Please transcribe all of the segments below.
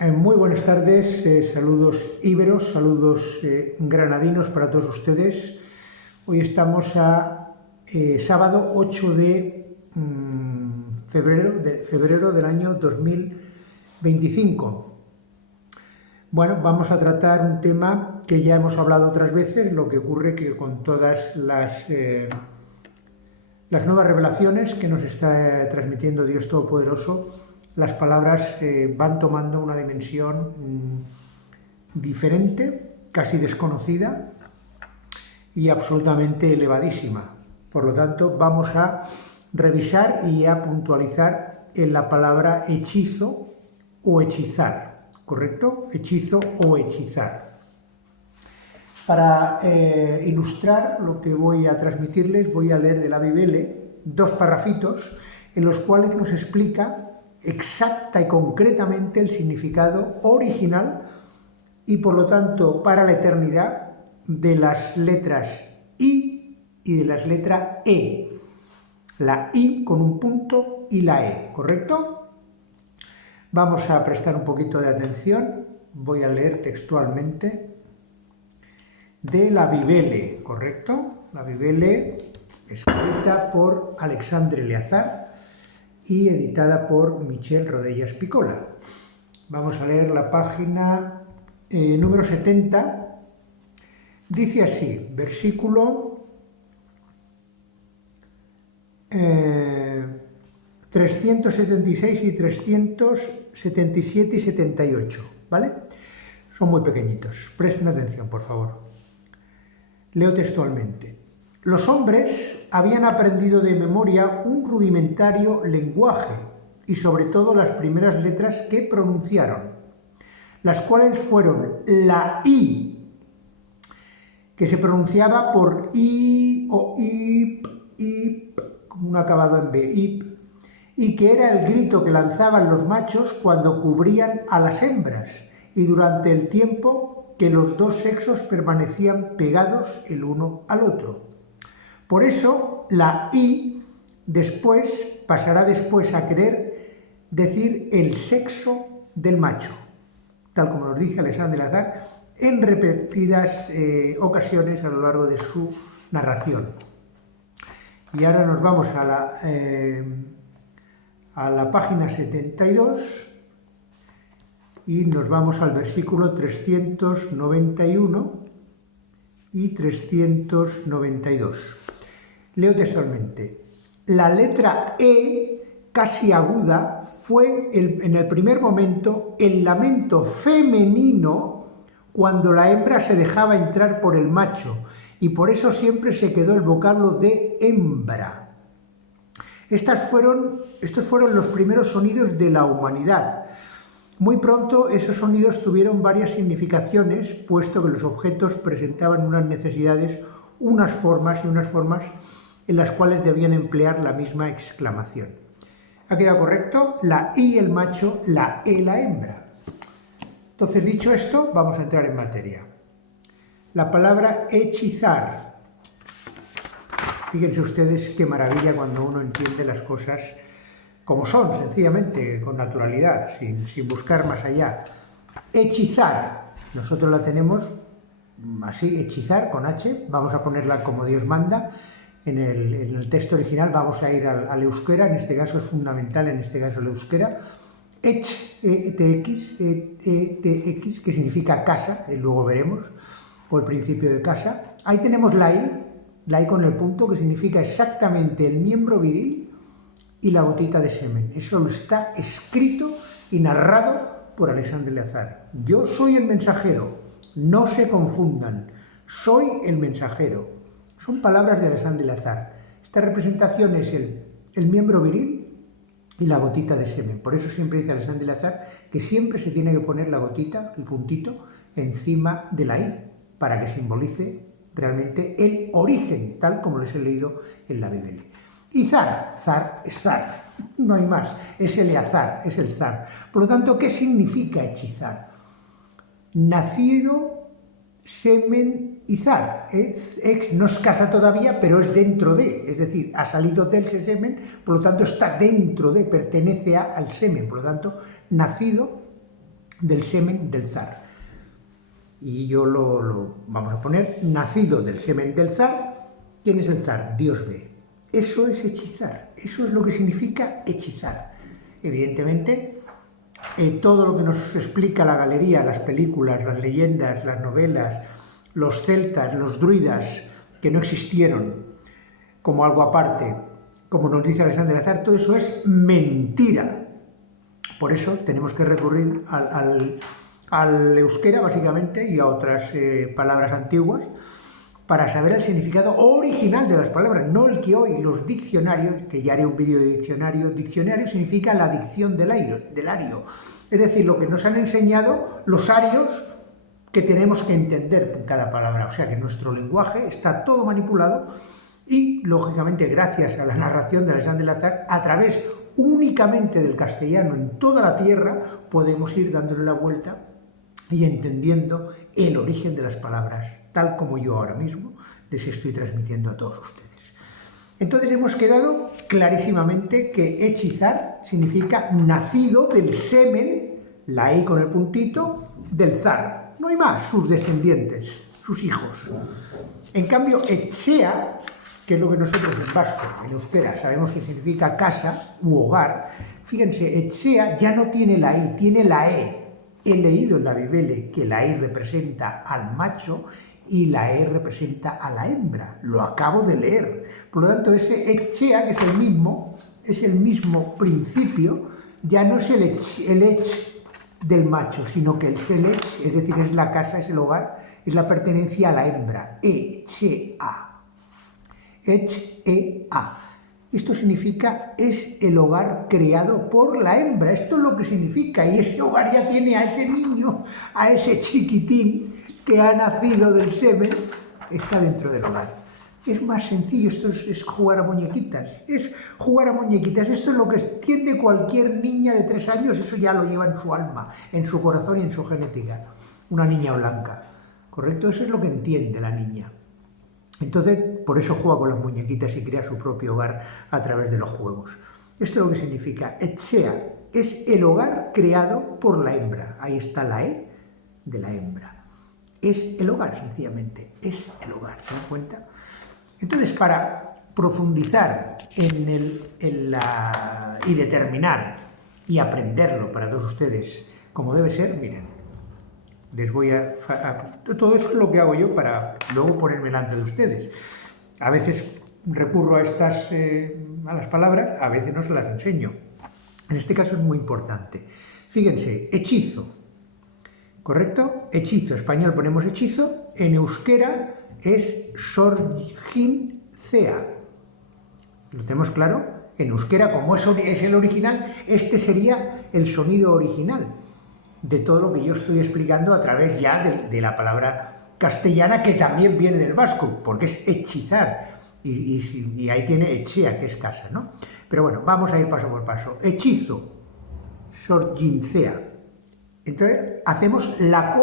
Muy buenas tardes, saludos íberos, saludos granadinos para todos ustedes. Hoy estamos a sábado 8 de febrero del año 2025. Bueno, vamos a tratar un tema que ya hemos hablado otras veces, lo que ocurre que con todas las nuevas revelaciones que nos está transmitiendo Dios Todopoderoso, las palabras van tomando una dimensión diferente, casi desconocida y absolutamente elevadísima. Por lo tanto, vamos a revisar y a puntualizar en la palabra hechizo o hechizar, ¿correcto? Hechizo o hechizar. Para ilustrar lo que voy a transmitirles, voy a leer de la Biblia dos parrafitos en los cuales nos explica exacta y concretamente el significado original y por lo tanto para la eternidad de las letras I y de las letras E. La I con un punto y la E, ¿correcto? Vamos a prestar un poquito de atención. Voy a leer textualmente de la Biblia, ¿correcto? La Biblia escrita por Alexandre Eleazar y editada por Michel Rodellas Picola. Vamos a leer la página número 70. Dice así, versículo 376 y 377 y 78, ¿vale? Son muy pequeñitos. Presten atención, por favor. Leo textualmente. Los hombres habían aprendido de memoria un rudimentario lenguaje y sobre todo las primeras letras que pronunciaron, las cuales fueron la I, que se pronunciaba por I o ip, como un acabado en B, ip, y que era el grito que lanzaban los machos cuando cubrían a las hembras y durante el tiempo que los dos sexos permanecían pegados el uno al otro. Por eso la I pasará después a querer decir el sexo del macho, tal como nos dice Alexandre Eleazar en repetidas ocasiones a lo largo de su narración. Y ahora nos vamos a la página 72 y nos vamos al versículo 391 y 392. Leo textualmente. La letra E, casi aguda, fue en el primer momento el lamento femenino cuando la hembra se dejaba entrar por el macho, y por eso siempre se quedó el vocablo de hembra. Estos fueron los primeros sonidos de la humanidad. Muy pronto esos sonidos tuvieron varias significaciones, puesto que los objetos presentaban unas necesidades, unas formas en las cuales debían emplear la misma exclamación. ¿Ha quedado correcto? La I el macho, la E la hembra. Entonces, dicho esto, vamos a entrar en materia. La palabra hechizar. Fíjense ustedes qué maravilla cuando uno entiende las cosas como son, sencillamente, con naturalidad, sin buscar más allá. Hechizar. Nosotros la tenemos así, hechizar, con H. Vamos a ponerla como Dios manda. En el texto original vamos a ir al euskera, en este caso es fundamental, en este caso el euskera. ETX, que significa casa, luego veremos, o el principio de casa. Ahí tenemos la I con el punto, que significa exactamente el miembro viril y la gotita de semen. Eso está escrito y narrado por Alexandre Eleazar. Yo soy el mensajero, no se confundan, soy el mensajero. Son palabras de Alexandre Eleazar. Esta representación es el miembro viril y la gotita de semen. Por eso siempre dice Alexandre Eleazar que siempre se tiene que poner la gotita, el puntito, encima de la I, para que simbolice realmente el origen, tal como les he leído en la Biblia. Y zar es zar, no hay más, es Eleazar, es el zar. Por lo tanto, ¿qué significa hechizar? Nacido, semen y zar. Ex no es casa todavía, pero es dentro de, es decir, ha salido del semen, por lo tanto está dentro de, pertenece al semen, por lo tanto, nacido del semen del zar. Y yo lo vamos a poner, nacido del semen del zar. ¿Quién es el zar? Dios ve. Eso es hechizar, eso es lo que significa hechizar. Evidentemente, todo lo que nos explica la galería, las películas, las leyendas, las novelas, los celtas, los druidas, que no existieron como algo aparte, como nos dice Alexandre Lazar, todo eso es mentira. Por eso tenemos que recurrir al euskera, básicamente, y a otras palabras antiguas, para saber el significado original de las palabras, no el que hoy los diccionarios, que ya haré un vídeo de diccionario, diccionario significa la dicción del ario, es decir, lo que nos han enseñado los arios que tenemos que entender en cada palabra, o sea que nuestro lenguaje está todo manipulado y, lógicamente, gracias a la narración de Alexandre Lazar, a través únicamente del castellano en toda la tierra, podemos ir dándole la vuelta y entendiendo el origen de las palabras, tal como yo ahora mismo les estoy transmitiendo a todos ustedes. Entonces hemos quedado clarísimamente que hechizar significa nacido del semen, la I con el puntito, del zar. No hay más, sus descendientes, sus hijos. En cambio, etxea, que es lo que nosotros en vasco, en euskera, sabemos que significa casa u hogar, fíjense, etxea ya no tiene la I, tiene la E. He leído en la Biblia que la I representa al macho y la E representa a la hembra. Lo acabo de leer. Por lo tanto, ese etxea, que es el mismo principio, ya no es el ech del macho, sino que es el ech, es decir, es la casa, es el hogar, es la pertenencia a la hembra. Echea. Echea. Esto significa, es el hogar creado por la hembra. Esto es lo que significa. Y ese hogar ya tiene a ese niño, a ese chiquitín que ha nacido del semen, está dentro del hogar. Es más sencillo, esto es jugar a muñequitas. Es jugar a muñequitas. Esto es lo que entiende cualquier niña de 3 años, eso ya lo lleva en su alma, en su corazón y en su genética. Una niña blanca, ¿correcto? Eso es lo que entiende la niña. Entonces, por eso juega con las muñequitas y crea su propio hogar a través de los juegos. Esto es lo que significa etxea, es el hogar creado por la hembra. Ahí está la E de la hembra. Es el hogar, sencillamente, es el hogar, ¿se dan cuenta? Entonces, para profundizar y determinar y aprenderlo para todos ustedes como debe ser, miren, les voy todo eso es lo que hago yo para luego ponerme delante de ustedes. A veces recurro a las palabras, a veces no se las enseño. En este caso es muy importante. Fíjense, hechizo, ¿correcto? Hechizo, español ponemos hechizo, en euskera es sorgincea. ¿Lo tenemos claro? En euskera, como es el original, este sería el sonido original de todo lo que yo estoy explicando a través ya de la palabra castellana, que también viene del vasco, porque es hechizar, y ahí tiene etxea, que es casa, ¿no? Pero bueno, vamos a ir paso por paso. Hechizo, sorgincea. Entonces, hacemos la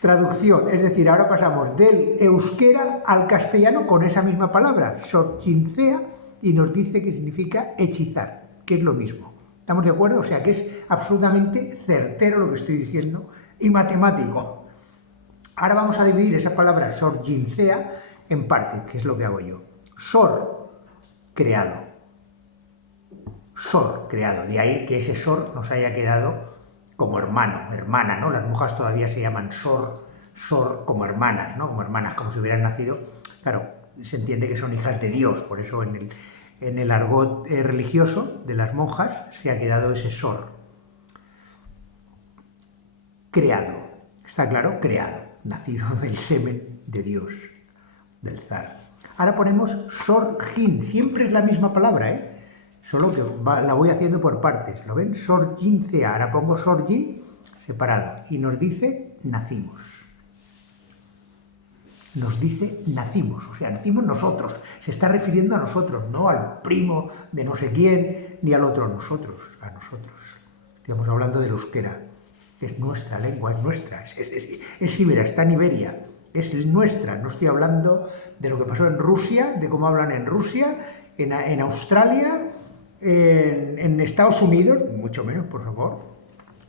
traducción, es decir, ahora pasamos del euskera al castellano con esa misma palabra, sorgincea, y nos dice que significa hechizar, que es lo mismo. ¿Estamos de acuerdo? O sea, que es absolutamente certero lo que estoy diciendo y matemático. Ahora vamos a dividir esa palabra sorgincea en partes, que es lo que hago yo. Sor, creado. Sor, creado. De ahí que ese sor nos haya quedado como hermano, hermana, ¿no? Las monjas todavía se llaman sor como hermanas, ¿no? Como hermanas, como si hubieran nacido. Claro, se entiende que son hijas de Dios, por eso en el argot religioso de las monjas se ha quedado ese sor. Creado, ¿está claro? Creado, nacido del semen de Dios, del zar. Ahora ponemos sorgin, siempre es la misma palabra, ¿eh? Solo que la voy haciendo por partes, ¿lo ven? Sorgincea, ahora pongo sorgin separado y nos dice nacimos. Nos dice nacimos, o sea, nacimos nosotros, se está refiriendo a nosotros, no al primo de no sé quién, ni al otro, a nosotros. Estamos hablando del euskera, es nuestra lengua, es nuestra, es ibera, está en Iberia, es nuestra, no estoy hablando de lo que pasó en Rusia, de cómo hablan en Rusia, en Australia, en Estados Unidos, mucho menos, por favor,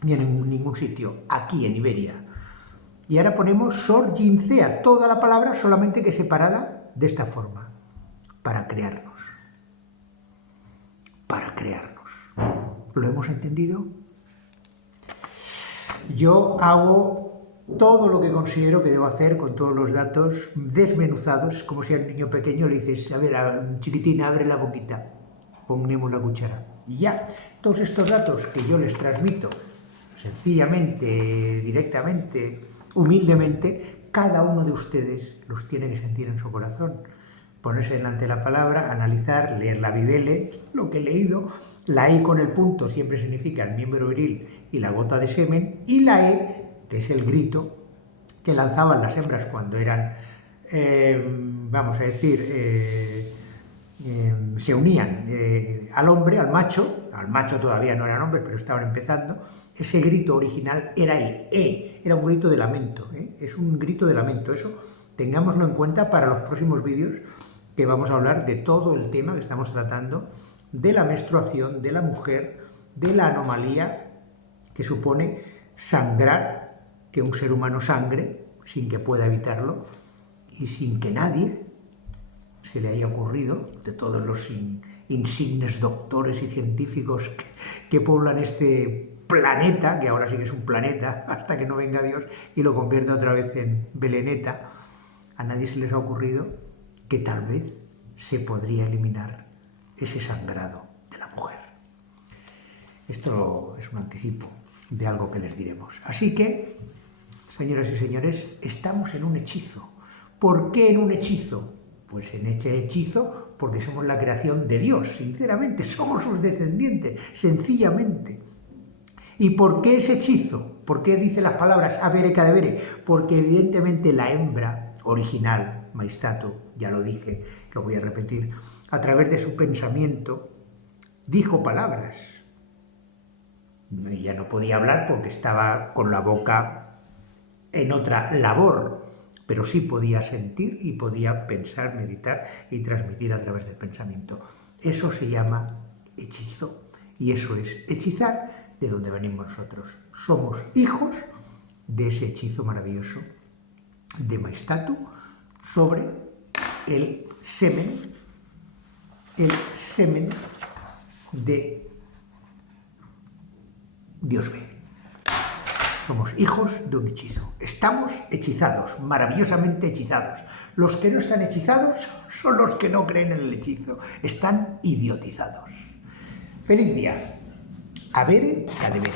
ni en ningún sitio, aquí en Iberia. Y ahora ponemos Sor-Gincea, toda la palabra solamente que separada de esta forma, para crearnos. Para crearnos. ¿Lo hemos entendido? Yo hago todo lo que considero que debo hacer con todos los datos desmenuzados, como si al niño pequeño le dices, a ver, chiquitina, abre la boquita, ponemos la cuchara. Y ya, todos estos datos que yo les transmito, sencillamente, directamente, humildemente, cada uno de ustedes los tiene que sentir en su corazón. Ponerse delante de la palabra, analizar, leer la Bibele, lo que he leído. La E con el punto siempre significa el miembro viril y la gota de semen. Y la E, que es el grito que lanzaban las hembras cuando eran, vamos a decir, se unían al hombre, al macho todavía no eran hombres, pero estaban empezando. Ese grito original era el E, era un grito de lamento, es un grito de lamento. Eso tengámoslo en cuenta para los próximos vídeos, que vamos a hablar de todo el tema que estamos tratando, de la menstruación, de la mujer, de la anomalía que supone sangrar, que un ser humano sangre sin que pueda evitarlo y sin que nadie se le haya ocurrido, de todos los insignes doctores y científicos que poblan este planeta, que ahora sí que es un planeta, hasta que no venga Dios y lo convierta otra vez en beleneta, a nadie se les ha ocurrido que tal vez se podría eliminar ese sangrado de la mujer. Esto es un anticipo de algo que les diremos. Así que, señoras y señores, estamos en un hechizo. ¿Por qué en un hechizo? Pues en este hechizo porque somos la creación de Dios, sinceramente, somos sus descendientes, sencillamente. ¿Y por qué ese hechizo? ¿Por qué dice las palabras avere cadavere? Porque evidentemente la hembra original, Maistato, ya lo dije, lo voy a repetir, a través de su pensamiento dijo palabras. Y ya no podía hablar porque estaba con la boca en otra labor, pero sí podía sentir y podía pensar, meditar y transmitir a través del pensamiento. Eso se llama hechizo y eso es hechizar, de donde venimos nosotros. Somos hijos de ese hechizo maravilloso de Maistato sobre el semen de Dios ve. Somos hijos de un hechizo. Estamos hechizados, maravillosamente hechizados. Los que no están hechizados son los que no creen en el hechizo. Están idiotizados. Feliz día. Avere cadavere.